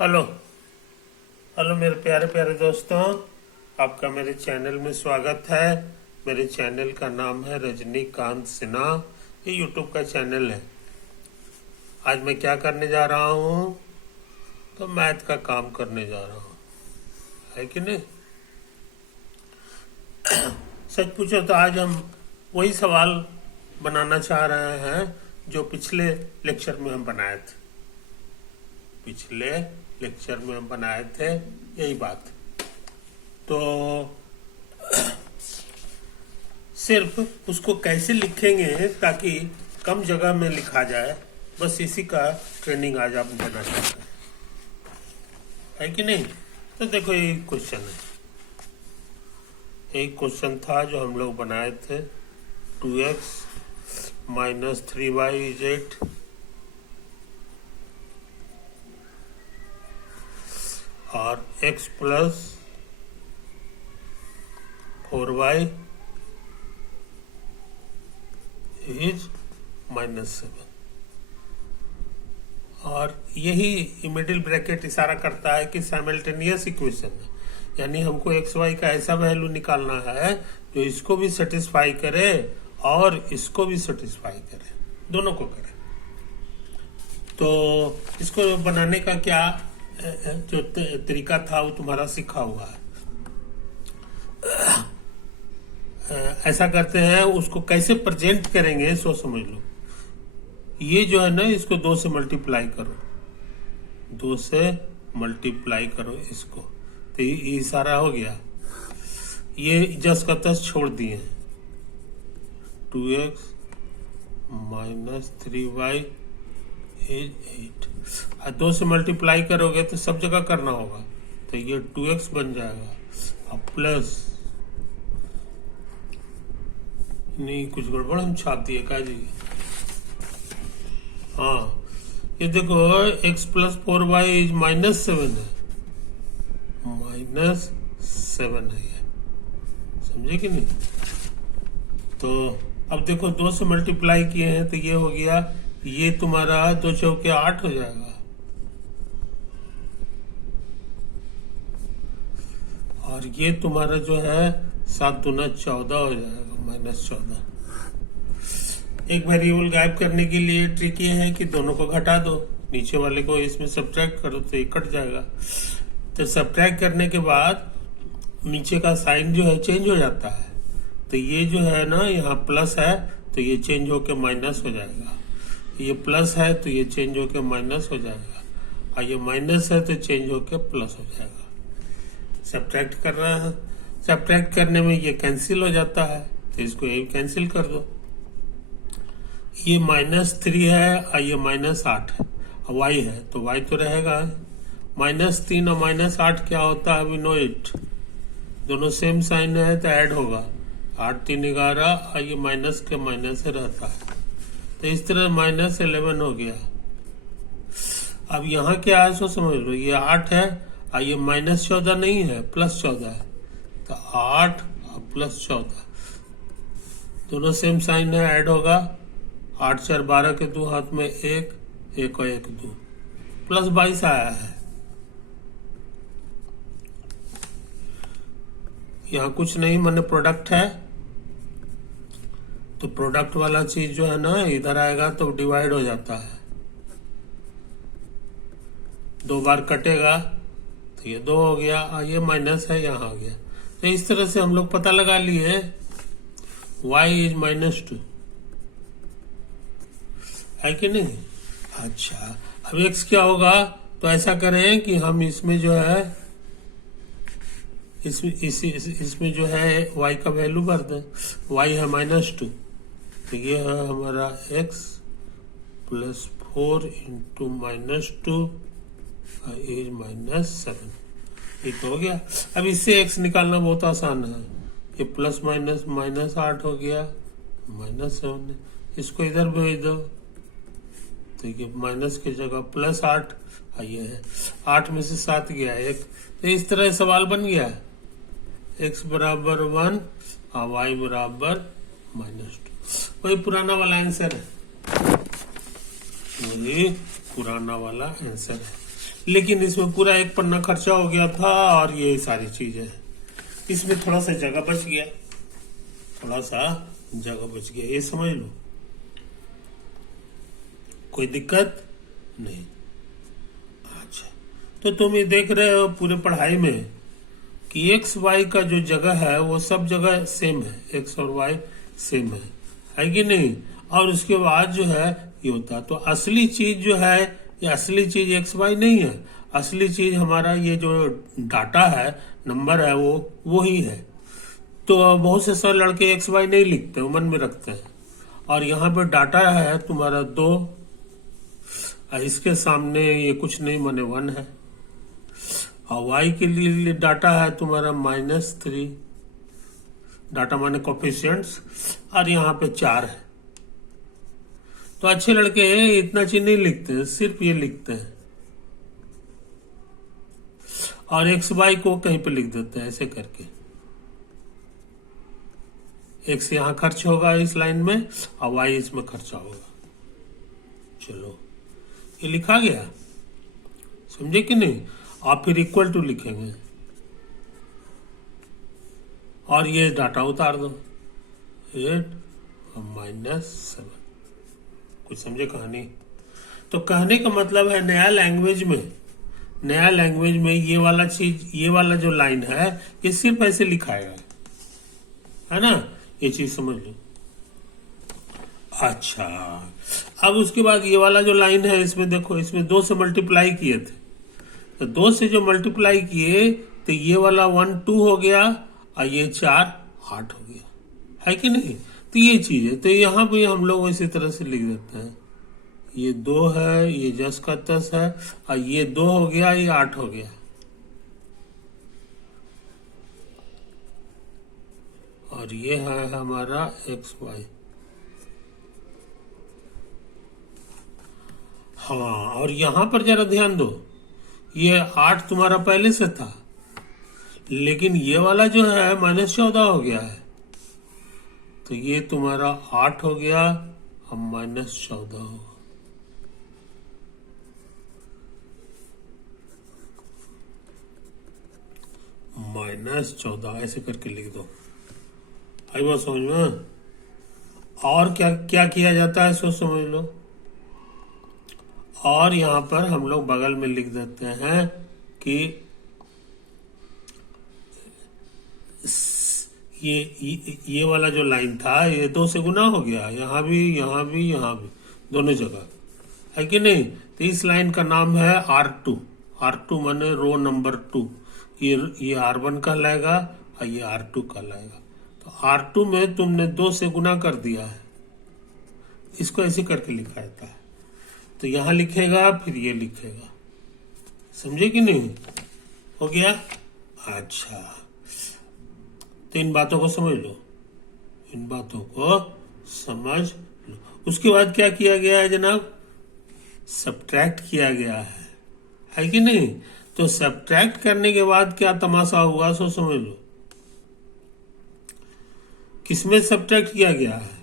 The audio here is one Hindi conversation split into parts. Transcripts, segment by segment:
हेलो हेलो मेरे प्यारे प्यारे दोस्तों, आपका मेरे चैनल में स्वागत है। मेरे चैनल का नाम है रजनीकांत सिन्हा। ये यूट्यूब का चैनल है। आज मैं क्या करने जा रहा हूँ? तो मैथ का काम करने जा रहा हूँ, है कि नहीं? सच पूछो तो आज हम वही सवाल बनाना चाह रहे हैं जो पिछले लेक्चर में हम बनाए थे। पिछले लेक्चर में हम बनाए थे यही बात। तो सिर्फ उसको कैसे लिखेंगे ताकि कम जगह में लिखा जाए, बस इसी का ट्रेनिंग आज आप देना चाहते हैं, है कि नहीं? तो देखो ये क्वेश्चन है, एक क्वेश्चन था जो हम लोग बनाए थे। 2x - 3y इज 8 और x + 4y इज -7। और यही मिडिल ब्रैकेट इशारा करता है कि साइमल्टेनियस इक्वेशन है, यानी हमको एक्स वाई का ऐसा वैल्यू निकालना है जो इसको भी सेटिस्फाई करे और इसको भी सेटिस्फाई करे, दोनों को करे। तो इसको बनाने का क्या जो तरीका था वो तुम्हारा सीखा हुआ है। ऐसा करते हैं, उसको कैसे प्रेजेंट करेंगे सो समझ लो। ये जो है ना, इसको 2 से मल्टीप्लाई करो, 2 से मल्टीप्लाई करो इसको, तो ये सारा हो गया। ये जस का तस छोड़ दिए। 2x - 3y इज 8 और 2 से मल्टीप्लाई करोगे तो सब जगह करना होगा, तो ये 2x बन जाएगा और प्लस नहीं, कुछ गड़बड़ हम छाप दिए का जी। हाँ, ये देखो x + 4y इज -7 है, -7 है ये, समझे कि नहीं? तो अब देखो 2 से मल्टीप्लाई किए हैं तो ये हो गया, ये तुम्हारा 2 चौके 8 हो जाएगा और ये तुम्हारा जो है 7 दूना 14 हो जाएगा, -14। एक वेरिएबल गायब करने के लिए ट्रिक ये है कि दोनों को घटा दो, नीचे वाले को इसमें सब्ट्रैक्ट करो तो ये कट जाएगा। तो सब्ट्रैक्ट करने के बाद नीचे का साइन जो है चेंज हो जाता है, तो ये जो है ना यहाँ प्लस है तो ये चेंज होके माइनस हो जाएगा, ये प्लस है तो ये चेंज होके माइनस हो जाएगा और ये माइनस है तो चेंज होके प्लस हो जाएगा। सब्ट्रैक्ट कर रहे हैं, सब्ट्रैक्ट करने में ये कैंसिल हो जाता है तो इसको ये कैंसिल कर दो। ये -3 है और ये -8 है और y है तो y तो रहेगा। -3 और -8 क्या होता है? वी नो इट, दोनों सेम साइन है तो ऐड होगा। 8 3 11 और ये माइनस के माइनस से रहता है, तो इस तरह -11 हो गया। अब यहाँ क्या है सो समझ लो, ये 8 है और ये -14 नहीं है, +14 है, तो 8 और +14 दोनों सेम साइन है, ऐड होगा। 8 4 12 के 2 हाथ में 1 1 और 1 2, +22 आया है। यहाँ कुछ नहीं, माने प्रोडक्ट है तो प्रोडक्ट वाला चीज जो है ना इधर आएगा तो डिवाइड हो जाता है, 2 बार कटेगा तो ये 2 हो गया और ये माइनस है यहाँ आ गया। तो इस तरह से हम लोग पता लगा लिए y इज -2, है कि नहीं? अच्छा, अब x क्या होगा? तो ऐसा करें कि हम इसमें जो है इसमें जो है y का वैल्यू भर दें। y है -2 तो ये है हमारा x + 4 × -2 इज -7, ये तो हो गया। अब इससे x निकालना बहुत आसान है, ये प्लस माइनस -8 हो गया, -7, इसको इधर भेज दो तो ये माइनस की जगह +8 ये है, 8 में से 7 गया 1, तो इस तरह सवाल बन गया है। x = 1 और y = -2, वही पुराना वाला आंसर है, वही पुराना वाला आंसर है। लेकिन इसमें पूरा एक पन्ना खर्चा हो गया था और ये सारी चीजें। इसमें थोड़ा सा जगह बच गया, थोड़ा सा जगह बच गया, ये समझ लो, कोई दिक्कत नहीं। अच्छा, तो तुम ये देख रहे हो पूरे पढ़ाई में कि एक्स वाई का जो जगह है वो सब जगह सेम है, एक्स और वाई सेम है कि नहीं। और उसके बाद जो है ये होता है, तो असली चीज जो है, ये असली चीज एक्स वाई नहीं है, असली चीज हमारा ये जो डाटा है, नंबर है, वो ही है। तो बहुत से सर लड़के एक्स वाई नहीं लिखते, वो मन में रखते हैं। और यहाँ पे डाटा है तुम्हारा 2, इसके सामने ये कुछ नहीं माने 1 है, और वाई के लिए डाटा है तुम्हारा -3, डाटा माने कोफिशिएंट्स, और यहाँ पे 4 है। तो अच्छे लड़के इतना चीज नहीं लिखते हैं, सिर्फ ये लिखते हैं, और एक्स वाई को कहीं पे लिख देते हैं ऐसे करके। एक्स यहाँ खर्च होगा इस लाइन में और वाई इसमें खर्चा होगा। चलो, ये लिखा गया, समझे कि नहीं। आप फिर इक्वल टू लिखेंगे और ये डाटा उतार दो, 8 और -7। कुछ समझे कहानी। तो कहने का मतलब है नया लैंग्वेज में ये वाला चीज, ये वाला जो लाइन है ये सिर्फ ऐसे लिखाएगा, है ना, ये चीज समझ लो। अच्छा, अब उसके बाद ये वाला जो लाइन है, इसमें देखो, इसमें 2 से मल्टीप्लाई किए थे, तो 2 से जो मल्टीप्लाई किए तो ये वाला 1 2 हो गया और ये 4 8 हो गया, है कि नहीं। तो ये चीज है, तो यहाँ भी हम लोग इसी तरह से लिख देते हैं, ये 2 है, ये 10 का 10 है, और ये 2 हो गया, ये 8 हो गया, और ये है हमारा एक्स वाई। हाँ, और यहां पर जरा ध्यान दो, ये 8 तुम्हारा पहले से था, लेकिन ये वाला जो है -14 हो गया है, तो ये तुम्हारा 8 हो गया और -14 होगा। -14 ऐसे करके लिख दो, आई बात समझ में। और क्या क्या किया जाता है सो समझ लो। और यहां पर हम लोग बगल में लिख देते हैं कि ये वाला जो लाइन था ये 2 से गुना हो गया, यहां भी दोनों जगह, है कि नहीं। तो इस लाइन का नाम है R2। R2 माने रो नंबर 2। ये R1 कहलाएगा और ये R2 कहलाएगा। तो R2 में तुमने 2 से गुना कर दिया है, इसको ऐसे करके लिखा जाता है। तो यहां लिखेगा, फिर ये लिखेगा, समझे कि नहीं, हो गया। अच्छा, तो इन बातों को समझ लो, इन बातों को समझ लो। उसके बाद क्या किया गया है जनाब, सब्ट्रैक्ट किया गया है कि नहीं। तो सब्ट्रैक्ट करने के बाद क्या तमाशा हुआ सो समझ लो। किसमें सब्ट्रैक्ट किया गया है,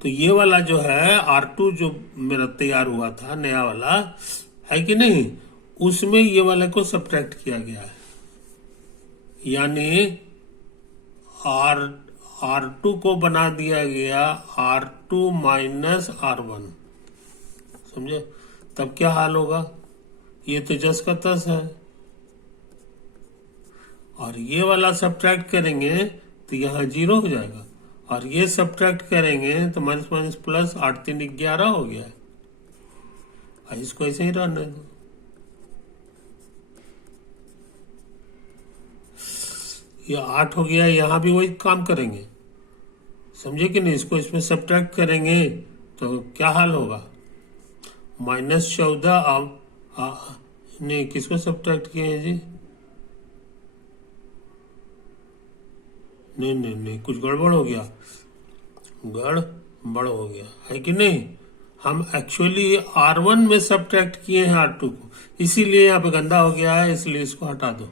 तो ये वाला जो है R2 जो मेरा तैयार हुआ था नया वाला, है कि नहीं, उसमें ये वाले को सब्ट्रैक्ट किया गया है, यानी R2 को बना दिया गया R2 - R1, समझे। तब क्या हाल होगा, ये तो 10 का 10 है, और ये वाला सब्ट्रैक्ट करेंगे तो यहाँ 0 हो जाएगा, और ये सब्ट्रैक्ट करेंगे तो माइनस प्लस, 8 3 11 हो गया है। इसको ऐसे ही रहने दो। ये 8 हो गया, यहाँ भी वही काम करेंगे, समझे कि नहीं। इसको इसमें सब्ट्रैक्ट करेंगे तो क्या हाल होगा, -14। अब नहीं, किसको सब्ट्रैक्ट किए हैं जी, नहीं, कुछ गड़बड़ हो गया, गड़बड़ हो गया, है कि नहीं। हम एक्चुअली R1 में सब्ट्रैक्ट किए हैं R2 को, इसीलिए यहाँ पे गंदा हो गया है, इसलिए इसको हटा दो,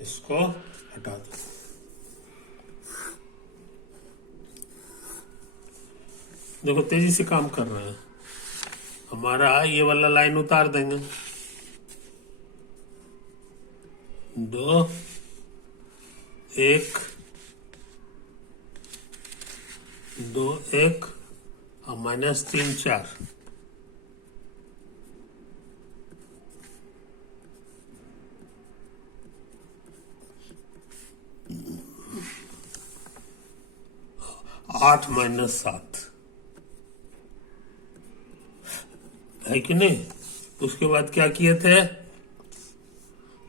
इसको हटा दो। देखो तेजी से काम कर रहे हैं। हमारा ये वाला लाइन उतार देंगे, 2 1 2 1 और -3 4। आठ -7 है कि नहीं। उसके बाद क्या किए थे,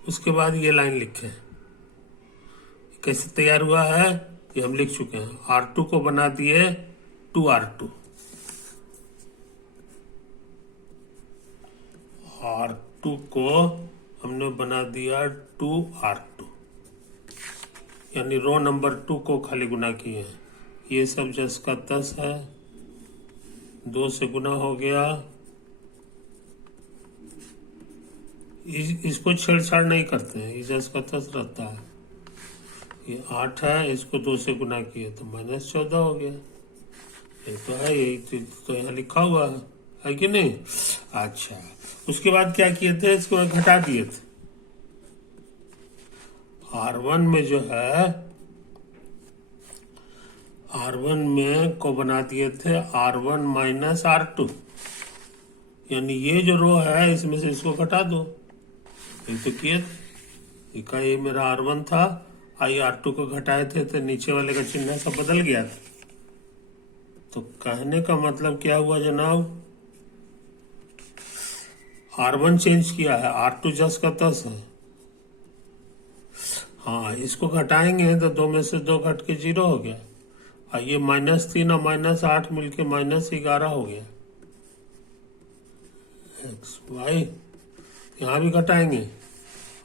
उसके बाद ये लाइन लिखे, कैसे तैयार हुआ है ये हम लिख चुके हैं। R2 को बना दिए 2R2, R2 को हमने बना दिया 2R2, यानी रो नंबर 2 को खाली गुना किए हैं। ये सब 10 का 10 है, 2 से गुना हो गया। इसको छेड़छाड़ नहीं करते हैं, ये 10 का 10 रहता है। ये 8 है, इसको 2 से गुना किए तो -14 हो गया। ये तो है, यही तो यहाँ लिखा हुआ है कि नहीं। अच्छा, उसके बाद क्या किए थे, इसको घटा दिए थे। R1 में जो है, R1 में को बना दिए थे R1 - R2, यानी ये जो रो है इसमें से इसको घटा दो। ये तो किए थे, ये मेरा R1 था, आई R2 को घटाए थे तो नीचे वाले का चिन्ह सब बदल गया था। तो कहने का मतलब क्या हुआ जनाब, R1 चेंज किया है, R2 10 का 10 है। हाँ, इसको घटाएंगे तो 2 में से 2 घट के 0 हो गया, और ये -3 और -8 मिलके -11 हो गया। एक्स वाई यहाँ भी घटाएंगे,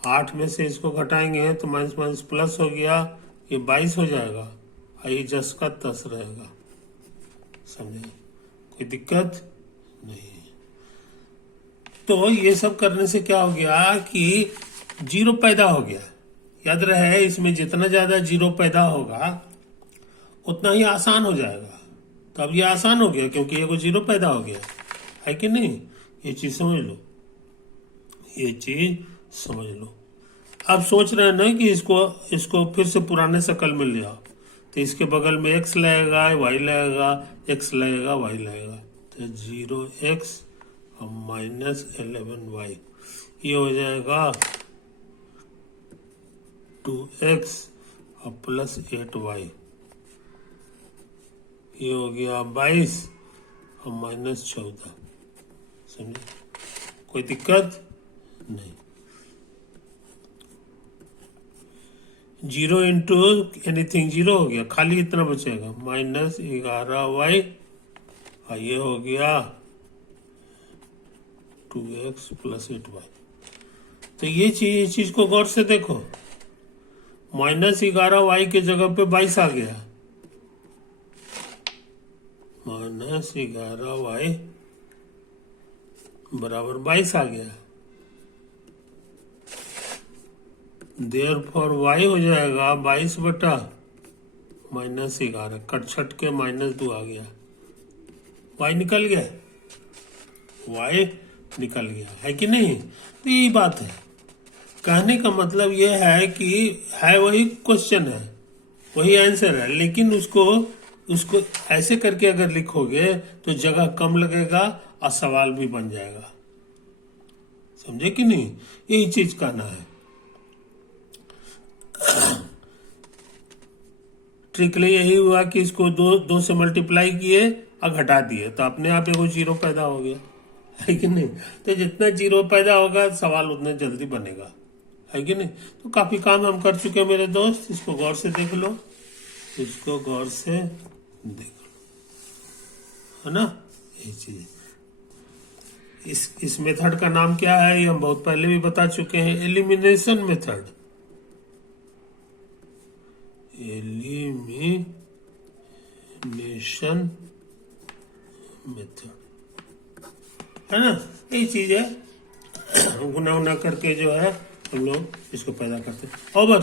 8 में से इसको घटाएंगे तो माइनस प्लस हो गया, ये 22 हो जाएगा, और ये 10 का 10 रहेगा। समझे, कोई दिक्कत नहीं। तो ये सब करने से क्या हो गया कि 0 पैदा हो गया। याद रहे, इसमें जितना ज्यादा 0 पैदा होगा उतना ही आसान हो जाएगा। तो अब ये आसान हो गया क्योंकि ये को 0 पैदा हो गया, है कि नहीं। ये चीज समझ लो, ये चीज समझ लो। अब सोच रहे हैं ना कि इसको फिर से पुराने शकल में ले आओ, तो इसके बगल में x लगेगा, y लगेगा, x लगेगा, y लगेगा, तो 0x और -11y, ये हो जाएगा 2x और +8y, ये हो गया 22 और -14। समझे, कोई दिक्कत नहीं। 0 इंटू एनीथिंग 0 हो गया, खाली इतना बचेगा -11y, और ये हो गया 2x + 8y। तो ये चीज को गौर से देखो, -11y के जगह पे 22 आ गया, -11y बराबर 22 आ गया। देयरफॉर y हो जाएगा 22 बटा -11, कट छट के -2 आ गया, y निकल गया, y निकल गया, है कि नहीं। तो यही बात है, कहने का मतलब ये है कि है वही क्वेश्चन है, वही आंसर है, लेकिन उसको ऐसे करके अगर लिखोगे तो जगह कम लगेगा और सवाल भी बन जाएगा। समझे कि नहीं, यही चीज कहना है। ट्रिकली यही हुआ कि इसको 2 से मल्टीप्लाई किए और घटा दिए तो अपने आप एगो 0 पैदा हो गया, है कि नहीं। तो जितना 0 पैदा होगा सवाल उतना जल्दी बनेगा, है कि नहीं। तो काफी काम हम कर चुके हैं मेरे दोस्त, इसको गौर से देख लो, इसको गौर से देख लो, है ना। ये चीज, इस मेथड का नाम क्या है ये हम बहुत पहले भी बता चुके हैं, एलिमिनेशन मेथड। एलिमिनेशन मेथड, है ना, यही चीज है। गुना करके जो है हम लोग इसको पैदा करते हैं। ओवर।